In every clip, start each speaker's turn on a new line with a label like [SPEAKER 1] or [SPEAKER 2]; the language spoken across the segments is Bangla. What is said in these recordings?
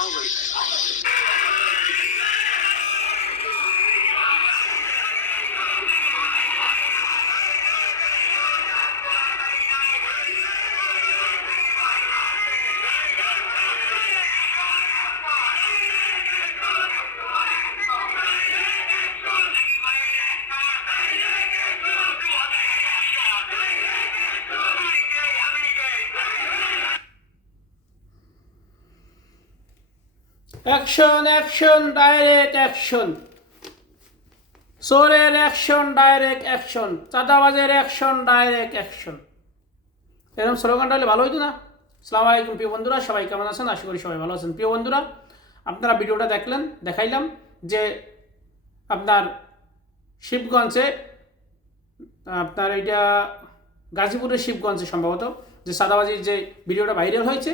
[SPEAKER 1] always. Action action direct action চোরের অ্যাকশন ডাইরেক্ট অ্যাকশন চাঁদাবাজের অ্যাকশন ডাইরেক্ট অ্যাকশন এরকম স্লোগানটা হলে ভালো হইতো না? সালাম আলাইকুম প্রিয় বন্ধুরা, সবাই কেমন আছেন? আশা করি সবাই ভালো আছেন। প্রিয় বন্ধুরা, আপনারা ভিডিওটা দেখলেন, দেখাইলাম যে আপনার শিবগঞ্জে, আপনার এইটা গাজীপুরের শিবগঞ্জে সম্ভবত যে সাদাবাজির যে ভিডিওটা ভাইরাল হয়েছে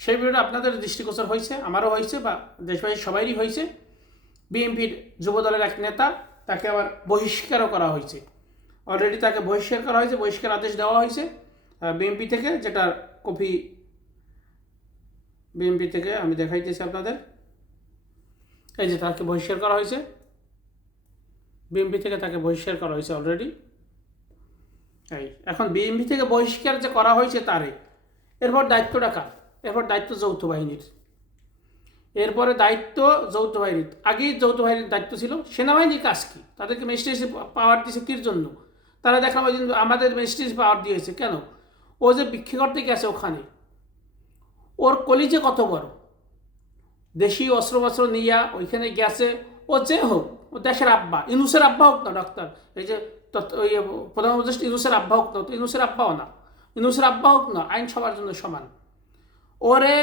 [SPEAKER 1] সেই ভিডিওটা আপনাদের দৃষ্টিগোচর হয়েছে, আমারও হয়েছে বা দেশবাসীর সবারই হয়েছে। বিএনপির যুবদলের এক নেতা তাকে আবার বহিষ্কারও করা হয়েছে। অলরেডি তাকে বহিষ্কার করা হয়েছে, বহিষ্কার আদেশ দেওয়া হয়েছে। বিএনপি থেকে যেটার কপি, বিএনপি থেকে আমি দেখাইতেছি আপনাদের। এই যে তাকে বহিষ্কার করা হয়েছে। বিএনপি থেকে তাকে বহিষ্কার করা হয়েছে অলরেডি এই, এখন বিএনপি থেকে বহিষ্কার যে করা হয়েছে তারে, এরপর দায়িত্বটা কার? এরপর দায়িত্ব যৌথ বাহিনীর। এরপরে দায়িত্ব যৌথ বাহিনীর। আগেই যৌথ বাহিনীর দায়িত্ব ছিল, সেনাবাহিনীর কাজ কি? তাদেরকে ম্যাজিস্ট্রেসি পাওয়ার দিয়েছে কির জন্য? তারা দেখলাম ওই আমাদের ম্যাজিস্ট্রেসি পাওয়ার দিয়েছে, কেন? ও যে ভিক্ষে করতে গেছে ওখানে, ওর কলিজে কত বড়? দেশি অস্ত্র বস্ত্র নিয়া ওইখানে গেছে, ও যে হোক, ও দেশের আব্বা ইনুসের আব্বা হোক না, ডাক্তার, এই যে ওই প্রধান উপদেষ্টা ইনুসের আব্বা হোক না, তো ইনুসের আব্বাও না ইনুসের আব্বা হোক না আইন সবার জন্য সমান। ওরে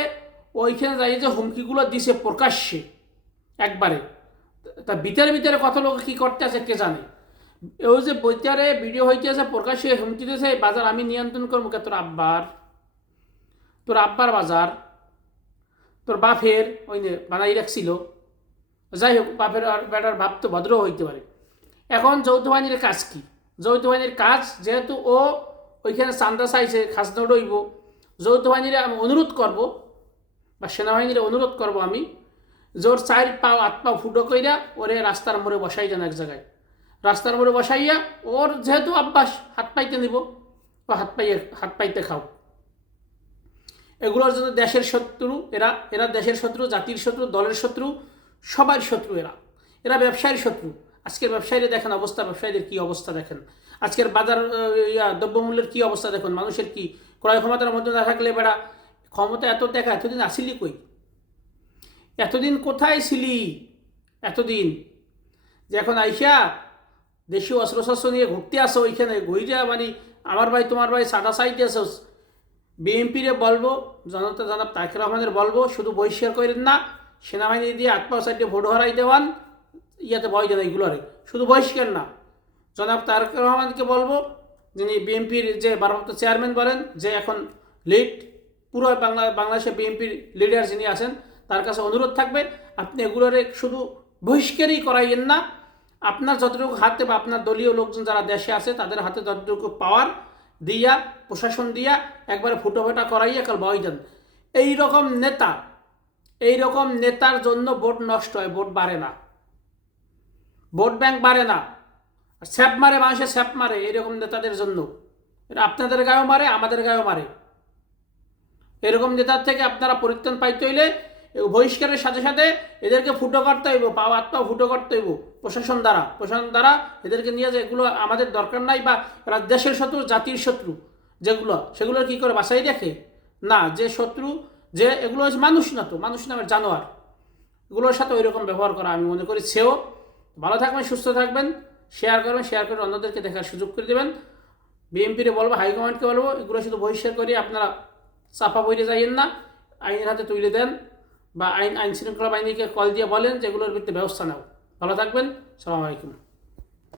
[SPEAKER 1] ওইখানে যাই যে হুমকিগুলো দিছে প্রকাশ্যে, একবারে। তা ভিতরে ভিতরে কত লোক কী করতে আছে কে জানে? ওই যে বইটারে ভিডিও হইতে আছে প্রকাশ্যে হুমকি দিয়েছে বাজার আমি নিয়ন্ত্রণ করব কে? তোর আব্বার। তোর আব্বার বাজার। তোর বাপের, ওই বানাই রাখছিল। যাই হোক, বাপের আর বেটার ভাব তো ভদ্র হইতে পারে। এখন যৌথ বাহিনীর কাজ কি? যৌথ বাহিনীর কাজ যেহেতু ও ওইখানে চান্দা চাইছে খাজনা রইব যৌথ বাহিনীর আমি অনুরোধ করব, বা সেনাবাহিনীর অনুরোধ করব আমি, জোর চার পাও আট পাও ফুটো কইরা ওরে রাস্তার মোড়ে বসাই যান এক জায়গায়। রাস্তার মোড়ে বসাইয়া ওর যেহেতু অভ্যাস, হাত পাইতে নিব, বা হাত পাইয়ে, হাত পাইতে খাও। এগুলোর জন্য দেশের শত্রু এরা এরা দেশের শত্রু, জাতির শত্রু, দলের শত্রু, সবার শত্রু এরা। এরা ব্যবসায়ীর শত্রু। আজকের ব্যবসায়ীরা দেখেন অবস্থা, ব্যবসায়ীদের কি অবস্থা দেখেন। আজকের বাজার ইয়া, দ্রব্যমূল্যের কি অবস্থা দেখুন, মানুষের কি ক্রয় ক্ষমতার মধ্যে না থাকলে বেড়া ক্ষমতা এত দেখা, এতদিন আসিলি কই? এতদিন কোথায় ছিলি? এতদিন। যে এখন আইসা দেশীয় অস্ত্রশস্ত্র নিয়ে ঘুরতে আসো ওইখানে ঘুরিয়া মানে আমার ভাই তোমার ভাই সাদা সাইডে আসো। বিএনপিরে বলব, জনতা জনাব তাকের রহমানের বলব, শুধু বহিষ্কার করেন না, সেনাবাহিনী দিয়ে আত্মা সাইডে ভোট হরাই দেওয়ান, ইয়াতে ভয় দেন এইগুলোরে শুধু বহিষ্কার না, জনাব তারেক রহমানকে বলব যিনি বিএনপির যে ভারপ্রাপ্ত চেয়ারম্যান বলেন, যে এখন লিড পুরো বাংলা বাংলাদেশে বিএনপির লিডার যিনি আছেন, তার কাছে অনুরোধ থাকবে, আপনি এগুলোরে শুধু বহিষ্কারই করাইয়েন না। আপনার যতটুকু হাতে বা আপনার দলীয় লোকজন যারা দেশে আছে, তাদের হাতে যতটুকু পাওয়ার দিয়া, প্রশাসন দিয়া, একবারে ফুটো ফোটা করাইয়া কাল বয় দেন। এই রকম নেতা এই রকম নেতার জন্য ভোট নষ্ট হয়, ভোট বাড়ে না। ভোট ব্যাংক বাড়ে না। স্যাপ মারে মানুষের স্যাপ মারে, এরকম নেতাদের জন্য। এটা আপনাদের গায়েও মারে, আমাদের গায়েও মারে। এরকম নেতার থেকে আপনারা পরিত্রাণ পাইতে হইলে বহিষ্কারের সাথে সাথে এদেরকে ফুটো করতে হইব, পাও আত্মা ফুটো করতে হইব, প্রশাসন দ্বারা। প্রশাসন দ্বারা এদেরকে নিয়ে যে এগুলো আমাদের দরকার নাই বা দেশের শত্রু, জাতির শত্রু যেগুলো সেগুলো কি করে বাসাই দেখে? না, যে শত্রু, যে এগুলো হচ্ছে মানুষ না তো, মানুষ নামের জানোয়ার। এগুলোর সাথে ওই রকম ব্যবহার করা আমি মনে করি সেও। ভালো থাকবেন, সুস্থ থাকবেন। শেয়ার করবেন, শেয়ার করে অন্যদেরকে দেখার সুযোগ করে দেবেন। বিএমপিরে বলব, হাইকমান্ডকে বলব, এগুলো শুধু বহিষ্কার করে আপনারা চাপা বইরে যাইয়েন না, আইনের হাতে তুলে দেন বা আইন আইন শৃঙ্খলা বাহিনীকে কল দিয়ে বলেন যে এগুলোর ভিত্তিতে ব্যবস্থা নাও। ভালো থাকবেন সালাম আলাইকুম